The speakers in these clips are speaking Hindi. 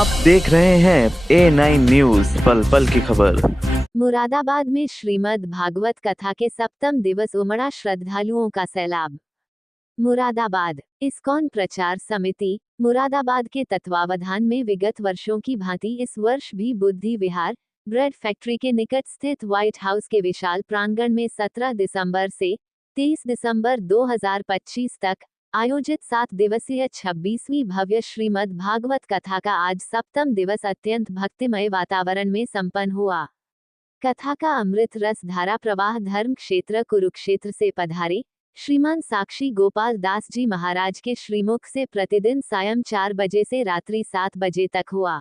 आप देख रहे हैं A9 न्यूज, पल पल की खबर। मुरादाबाद में श्रीमद् भागवत कथा के सप्तम दिवस उमड़ा श्रद्धालुओं का सैलाब। मुरादाबाद इस्कॉन प्रचार समिति मुरादाबाद के तत्वावधान में विगत वर्षों की भांति इस वर्ष भी बुद्धि विहार ब्रेड फैक्ट्री के निकट स्थित व्हाइट हाउस के विशाल प्रांगण में 17 दिसंबर से 30 दिसंबर 2025 तक आयोजित 7 दिवसीय 26वीं भव्य श्रीमद् भागवत कथा का आज सप्तम दिवस अत्यंत भक्तिमय वातावरण में संपन्न हुआ। कथा का अमृत रस धारा प्रवाह धर्म क्षेत्र कुरुक्षेत्र से पधारे श्रीमान साक्षी गोपाल दास जी महाराज के श्रीमुख से प्रतिदिन सायं 4 बजे से रात्रि 7 बजे तक हुआ।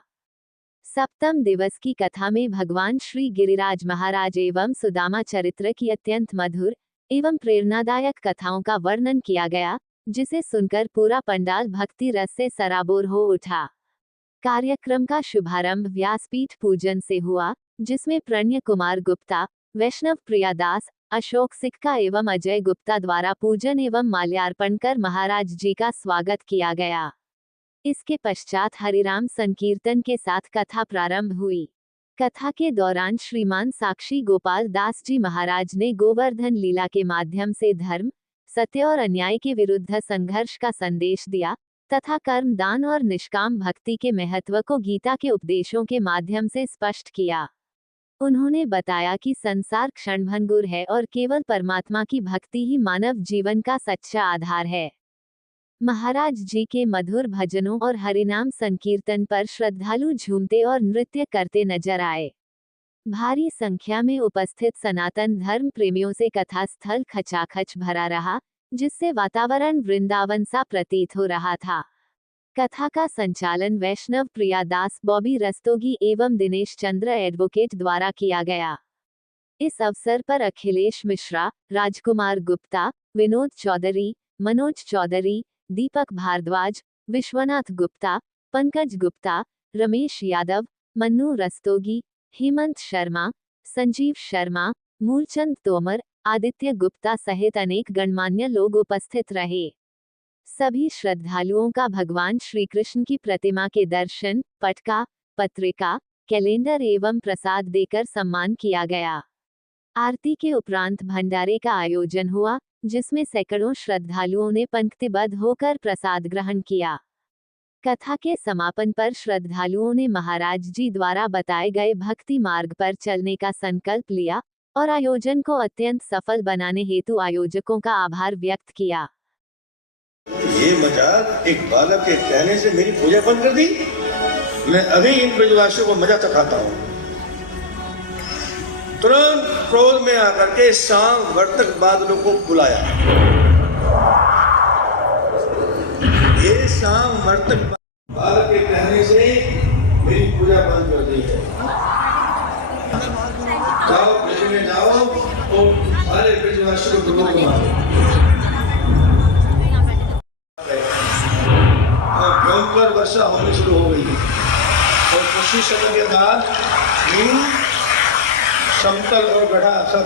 सप्तम दिवस की कथा में भगवान श्री गिरिराज महाराज एवं सुदामा चरित्र की अत्यंत मधुर एवं प्रेरणादायक कथाओं का वर्णन किया गया, जिसे सुनकर पूरा पंडाल भक्ति रस से सराबोर हो उठा। कार्यक्रम का शुभारंभ व्यासपीठ पूजन से हुआ, जिसमें प्रणय कुमार गुप्ता, वैष्णव प्रिया दास, अशोक सिक्का एवं अजय गुप्ता द्वारा पूजन एवं माल्यार्पण कर महाराज जी का स्वागत किया गया। इसके पश्चात हरिराम संकीर्तन के साथ कथा प्रारंभ हुई। कथा के दौरान श्रीमान साक्षी गोपाल दास जी महाराज ने गोवर्धन लीला के माध्यम से धर्म, सत्य और अन्याय के विरुद्ध संघर्ष का संदेश दिया तथा कर्म, दान और निष्काम भक्ति के महत्व को गीता के उपदेशों के माध्यम से स्पष्ट किया। उन्होंने बताया कि संसार क्षणभंगुर है और केवल परमात्मा की भक्ति ही मानव जीवन का सच्चा आधार है। महाराज जी के मधुर भजनों और हरिनाम संकीर्तन पर श्रद्धालु झूमते और नृत्य करते नजर आए। भारी संख्या में उपस्थित सनातन धर्म प्रेमियों से कथा स्थल खचाखच भरा रहा, जिससे वातावरण वृंदावन सा प्रतीत हो रहा था। कथा का संचालन वैष्णव प्रिया दास, बॉबी रस्तोगी एवं दिनेश चंद्र एडवोकेट द्वारा किया गया। इस अवसर पर अखिलेश मिश्रा, राजकुमार गुप्ता, विनोद चौधरी, मनोज चौधरी, दीपक भारद्वाज, विश्वनाथ गुप्ता, पंकज गुप्ता, रमेश यादव, मन्नू रस्तोगी, हेमंत शर्मा, संजीव शर्मा, मूलचंद तोमर, आदित्य गुप्ता सहित अनेक गणमान्य लोग उपस्थित रहे। सभी श्रद्धालुओं का भगवान श्री कृष्ण की प्रतिमा के दर्शन, पटका, पत्रिका, कैलेंडर एवं प्रसाद देकर सम्मान किया गया। आरती के उपरांत भंडारे का आयोजन हुआ, जिसमें सैकड़ों श्रद्धालुओं ने पंक्तिबद्ध होकर प्रसाद ग्रहण किया। कथा के समापन पर श्रद्धालुओं ने महाराज जी द्वारा बताए गए भक्ति मार्ग पर चलने का संकल्प लिया और आयोजन को अत्यंत सफल बनाने हेतु आयोजकों का आभार व्यक्त किया। ये मजाक एक बालक के कहने से मेरी पूजा बंद कर दी। मैं अभी इन ब्रजवासियों को मजा चखाता हूँ। तुरंत क्रोध में आकर के शाम वर्तक बादलों को बुलाया। ये शाम वर्तक बालक के कहने से मेरी पूजा बंद कर दी है। जाओ ब्रज में जाओ और सारे ब्रजवासियों को मारो। भयंकर वर्षा होनी शुरू हो गई और उसी समय के बाद समतल और गढ़ा सब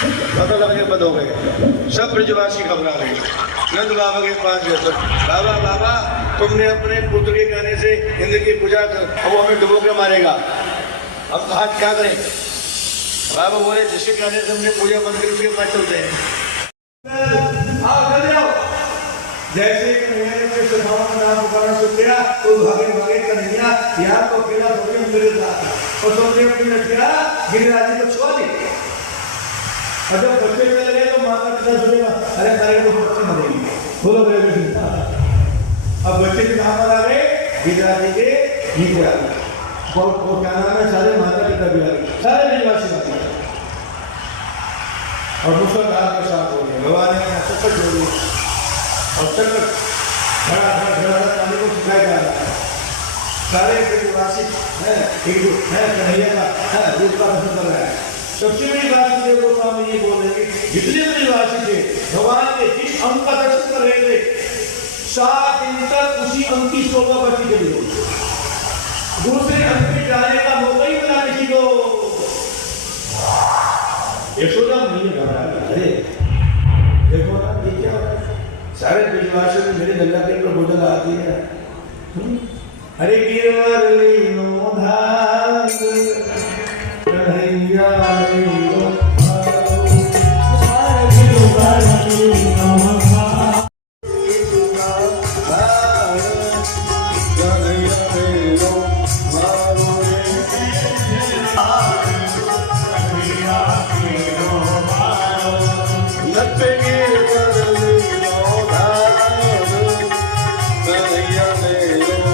पता लगने बंद हो गए। सब ब्रजवासी घबरा गए। नंद बाबा के पास गए तो बाबा बाबा तुमने अपने पुत्र के कहने से इंद्र की पूजा कर, अब वो हमें डुबो के मारेगा, अब कहा क्या करें। बाबा बोले जिसके कहने से हमने पूजा बंद करी उसके पास चलते हैं। जैसे कन्हैया ने सुदामा का नाम पुकारना सुन लिया तो भागे भागे कन्हैया यार तो अकेला हो गया मेरे साथ और तुमने अपनी नटिया गिरिराज जी को छुआ दी। और जब बच्चे में लगे तो माँ का पिता सोचेगा अरे मेरे को बच्चे मरेगी, बोलो मेरे को। अब बच्चे के कहाँ पर आ गए? गिरिराज जी के नीचे आ गए। और क्या नाम है? सारे माता पिता भी आ गए, सारे निवासी आ गए और मुसलधार के साथ हो गए। भगवान ने सब छोड़ दिया और चक्कर पानी को सिखाया जा रहा है। सारे ब्रजवासी है एकजुट है, कन्हैया का है रूप का दर्शन कर रहा है। सबसे बड़ी बात मुझे गोस्वामी ये बोल रहे हैं, जितने ब्रजवासी थे भगवान के जिस अंक का दर्शन कर रहे थे 7 दिन तक उसी अंक की शोभा बढ़ती चली गई। दूसरे अंक में जाने का मौका ही मिला किसी को। यशोदा मुझे घबरा गया, अरे देखो ना ये क्या हो रहा है। सारे ब्रजवासियों ने मेरे गंगा के प्रबोधन आ दिया। હરે ગિરવરલીનો ધાર કનૈયા લેલો ભાવ ગિરવરલીનો ધાર કનૈયા લેલો ભાવ નત ગિરવરલીનો ધાર Kanaiya લેલો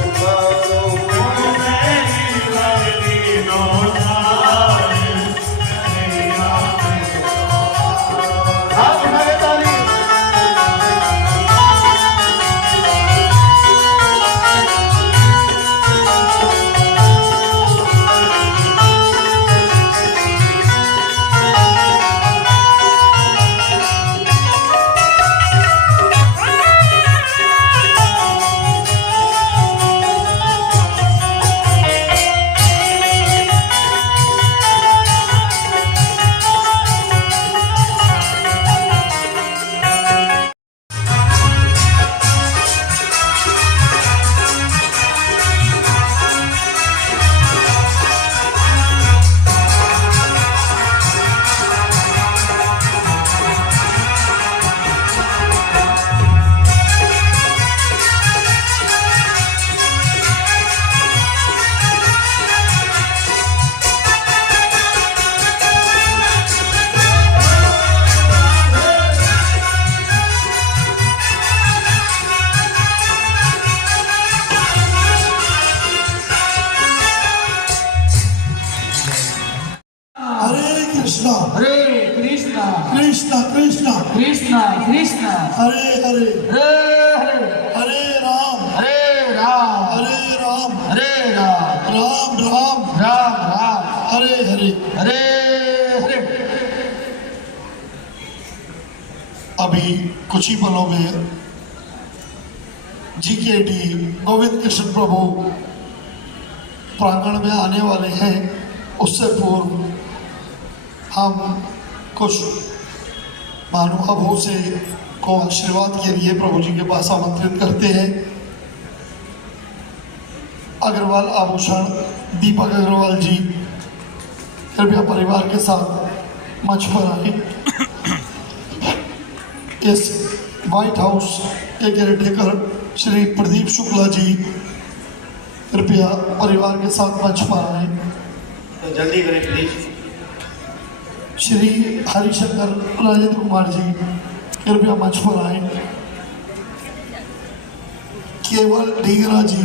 Hare Krishna, Krishna Krishna Krishna Krishna, Hare Hare Hare Hare Ram Hare Ram, Hare Ram Hare Ram, Ram Ram Ram Ram, Hare Hare Hare Hare. अभी कुछ ही पलों में जीकेडी गोविंद कृष्ण प्रभु प्रांगण में आने वाले हैं। उससे पूर्व हम कुछ महानुभावों से को आशीर्वाद के लिए प्रभु जी के पास आमंत्रित करते हैं। अग्रवाल आभूषण दीपक अग्रवाल जी कृपया परिवार के साथ मंच पर आए। इस व्हाइट हाउस के केयरटेकर श्री प्रदीप शुक्ला जी कृपया परिवार के साथ मंच पर आए। तो जल्दी करें प्लीज। श्री हरिशंकर राजेंद्र कुमार जी कृपया मंच पर आए। केवल डीगरा जी।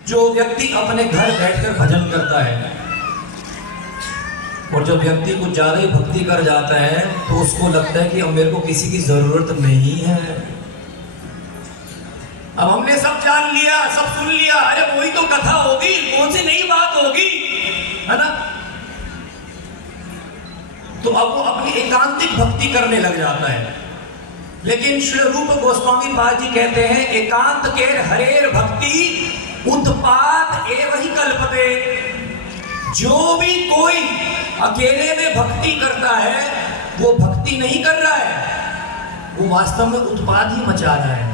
जो व्यक्ति अपने घर बैठकर भजन करता है और जब व्यक्ति कुछ ज्यादा ही भक्ति कर जाता है तो उसको लगता है कि अब मेरे को किसी की जरूरत नहीं है। अब हमने सब जान लिया, सब सुन लिया, अरे वही तो कथा होगी, कौन सी नई बात होगी, है ना। तो अब वो अपनी एकांतिक भक्ति करने लग जाता है। लेकिन श्री रूप गोस्वामी पाद जी कहते हैं एकांत के हरेर भक्ति उत्पाद एवं ही कल्पते। जो भी कोई अकेले में भक्ति करता है वो भक्ति नहीं कर रहा है, वो वास्तव में उत्पाद ही मचा रहा है।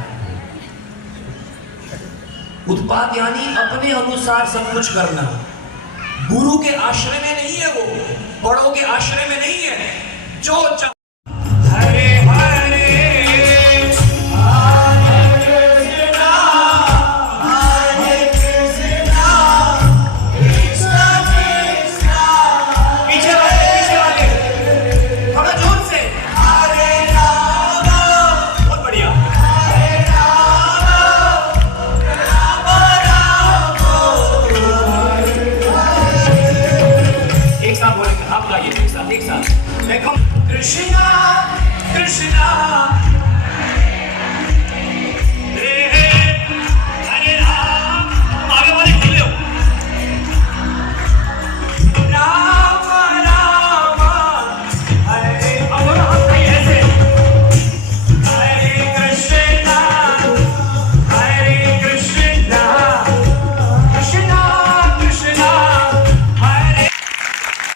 उत्पाद यानी अपने अनुसार सब कुछ करना। गुरु के आश्रय में नहीं है, वो बड़ों के आश्रय में नहीं है। जो हरे हरे Krishna, Krishna,